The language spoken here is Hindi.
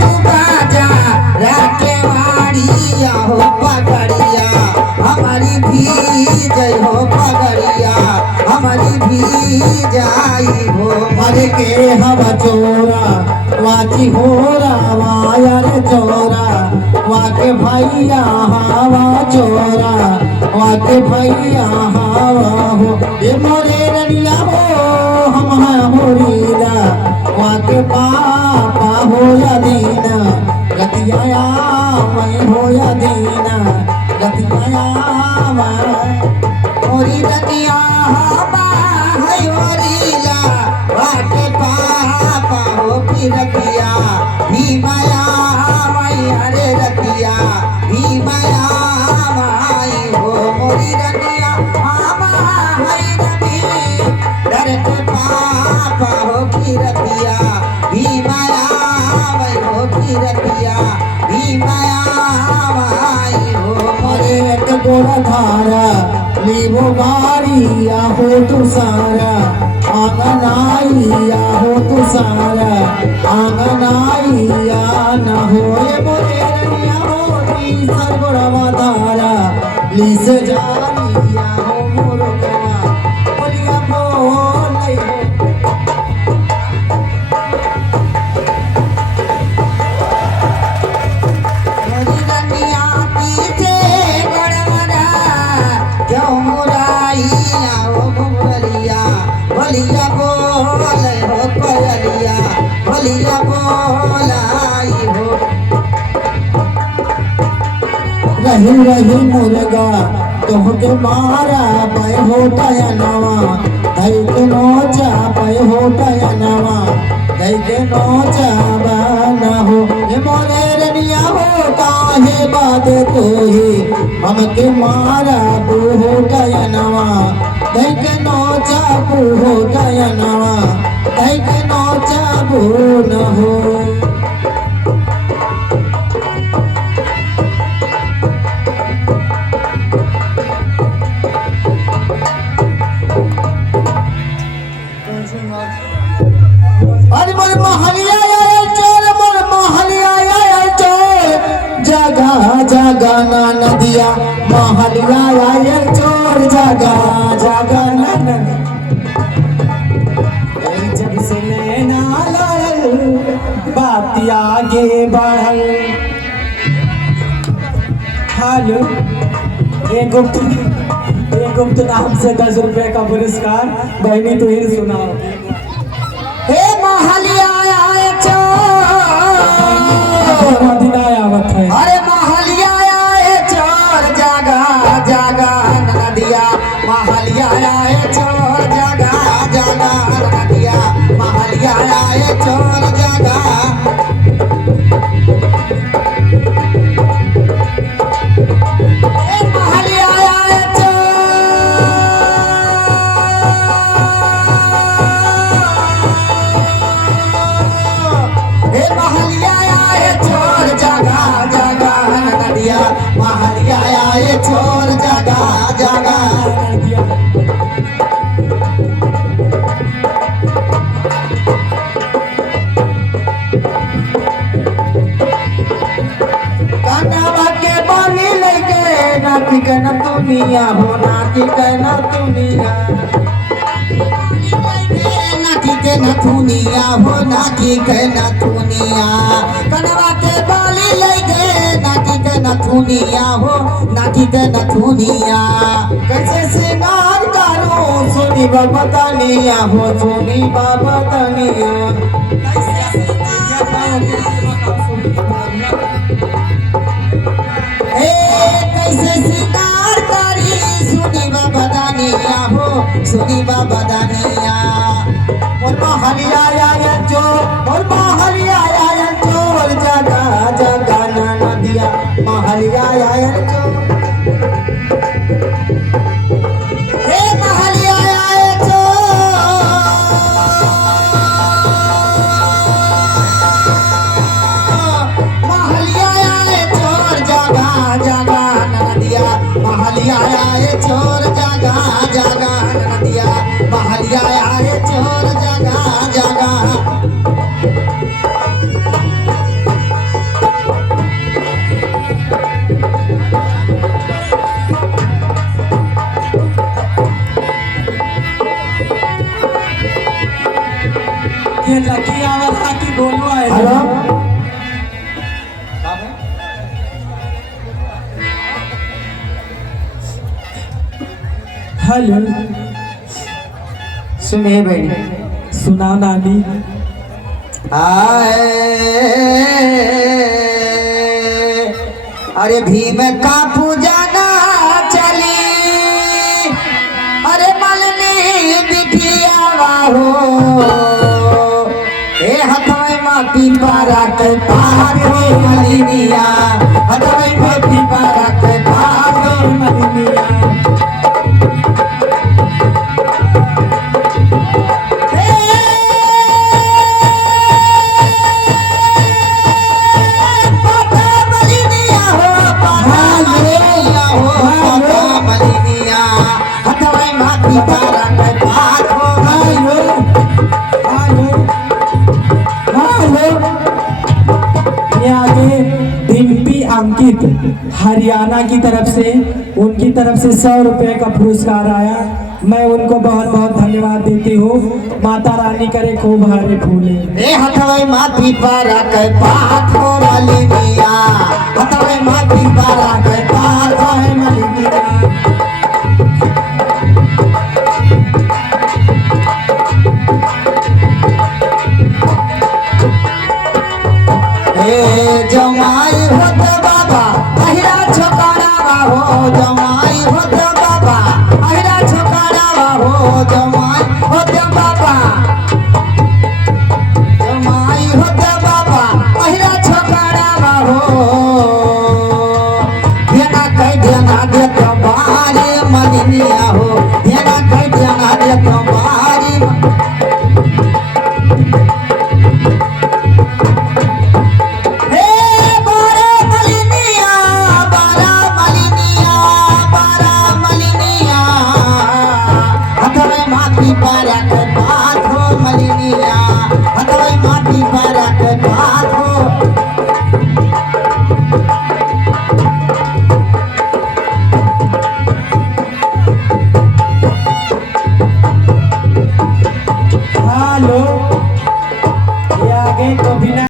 तू बाजा राके वाड़िया हो पगड़िया हमारी भी जय हो पगड़िया हमारी भी जाई हो मर के हम चोरा वाची हो रामाया रे चोरा वाके भैया हवा चोरा वाके भैया हवा हो ये मोरे रनिया हो हम मोरीला वाके पापा हो या दीना गतिया मैं हो या दीना गतिया मोरी रनिया हयोरीला वाके पापा हो रतिया भी माया माई हरे रतिया भी माया माई हो मोरी रतिया आमा हई रति डर के पापा हो रतिया भी माया माई हो रतिया भी माया माई हो मोरे एक गोड़ा धारा लीबो गाड़िया हो तू सारा आंगनाइया हो तू सारा आंगनाइया न हो ये मोरे रनिया हो नी सरगोड़ा धारा लीस जानिया हो मोरो गवा बोलिया बोले मोरी रनिया पीछे गड़बड़ा क्यों मुराइया हो मुरलिया बोलिया बोले हो कोयलिया बोलिया बोलाई हो रही रही मुर्गा तोहके मारा पै होता या नवा धई के नोचा पै होता या नवा धई के नोचा बना हो ये मोरे रनिया हो काहे बात तो ही हमके मारा बू होता या नवा धई के नोचा बू होता या नवा धई के नोचा बू न हो अरे मोर महलिया आया चोर मोर महलिया आया चोर जगा जगा ना नदिया महलिया आया चोर जगा जगा ना नदिया जब से नैना लड़ल बात आगे बढ़ल हेलो ये गुप्त नाम से 10 रुपए का पुरस्कार बहनी तो ही सुनाओ हे महलिया आए चोर मदीना आवत है अरे महलिया आए चोर जागा जागा नदिया महलिया आए चोर जागा जागा नदिया महलिया आए चोर जागा हे महलिया आए हे महलिया आए चोर जागा जागा नदिया महलिया आए चोर जागा जागा कांडावा के बाली लेके नाती के न दुनिया हो नाती के न दुनिया नाती के न दुनिया हो नाती के न दुनिया कनवा के बाली लेके नाती के न दुनिया हो नाती के न दुनिया कैसे सिंगार करूं सुनी बाबा तनिया हो सुनी बाबा तनिया कैसे सिंगार कैसे सिंगार करी सुनी बाबा दानिया हो सुनी बाबा दानिया और महलिया आया चोर और महलिया आया चोर जगा जगा ना नदिया महलिया आया चोर हे महलिया आया चोर महलिया आया चोर जगा जगा नदिया महलिया आए चोर जागा जागा नदिया महलिया आए चोर जागा जागा वाला की दोनों आए हेलो हेलो सुनिए बेटी सुना नानी आए अरे भीम का पूजा ना चली अरे मलनी बिटिया हो ए हथवे माटी पारा के पार मलिनिया हथवे माटी पारा के पार मलिनिया डिम्पी अंकित हरियाणा की तरफ से उनकी तरफ से 100 रुपए का पुरस्कार आया। मैं उनको बहुत बहुत धन्यवाद देती हूँ। माता रानी करे खूब हरे फूले। ए हथवे माटी पारा के पाथ हो मलिनिया हथवे माटी पारा के पाथ हो मलिनिया जमाई होत बाबा अहिरा छोकरा हो जमाई होत बाबा अहिरा छोकरा हो जमाई होत बाबा जमाई होत बाबा अहिरा छोकरा हो ध्याना दे तुम्हारे मलिनिया हो ध्याना दे तुम्हारी